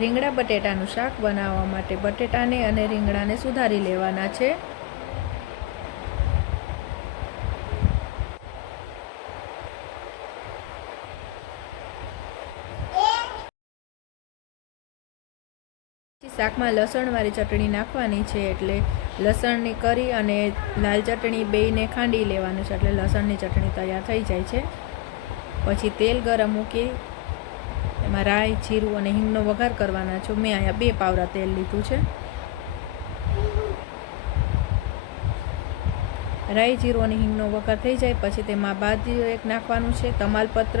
રીંગણા બટેટાનું શાક બનાવવા માટે બટેટાને અને રીંગણાને સુધારી લેવાના છે. શાકમાં લસણવાળી ચટણી નાખવાની છે, એટલે લસણની કરી અને લાલ ચટણી બેયને ખાંડી લેવાનું છે, એટલે લસણની ચટણી તૈયાર થઈ જાય છે. પછી તેલ ગરમ મૂકી એમાં રાઈ, જીરું અને હિંગનો વઘાર કરવાના છે. મેં અહીંયા 2 પાવડા તેલ લીધું છે. રાઈ, જીરું અને હિંગનો વઘાર થઈ જાય પછી તેમાં બાદીઓ એક નાખવાનું છે, તમાલપત્ર,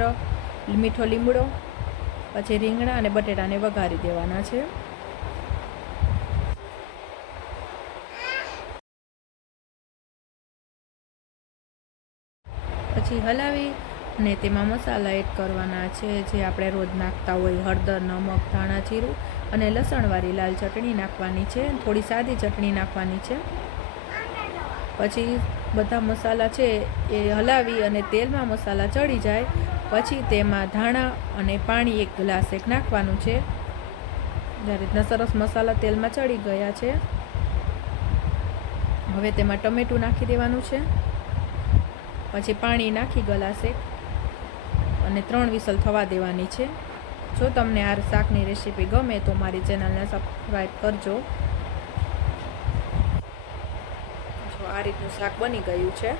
મીઠો લીમડો, પછી રીંગણા અને બટેટાને વઘારી દેવાના છે. પછી હલાવી અને તેમાં મસાલા એડ કરવાના છે, જે આપણે રોજ નાખતા હોય. હળદર, નમક, ધાણા જીરું અને લસણવાળી લાલ ચટણી નાખવાની છે. થોડી સાદી ચટણી નાખવાની છે. પછી બધા મસાલા છે એ હલાવી અને તેલમાં મસાલા ચડી જાય પછી તેમાં ધાણા અને પાણી 1 ગ્લાસ નાખવાનું છે. જે રીતના સરસ મસાલા તેલમાં ચડી ગયા છે. હવે તેમાં ટમેટું નાખી દેવાનું છે. પછી પાણી નાખી ગ્લાસ 1 અને 3 વિસલ થવા દેવાની છે. જો તમને આ શાકની રેસીપી ગમે તો મારી ચેનલને સબસ્ક્રાઈબ કરજો. જો આ રીતનું શાક બની ગયું છે.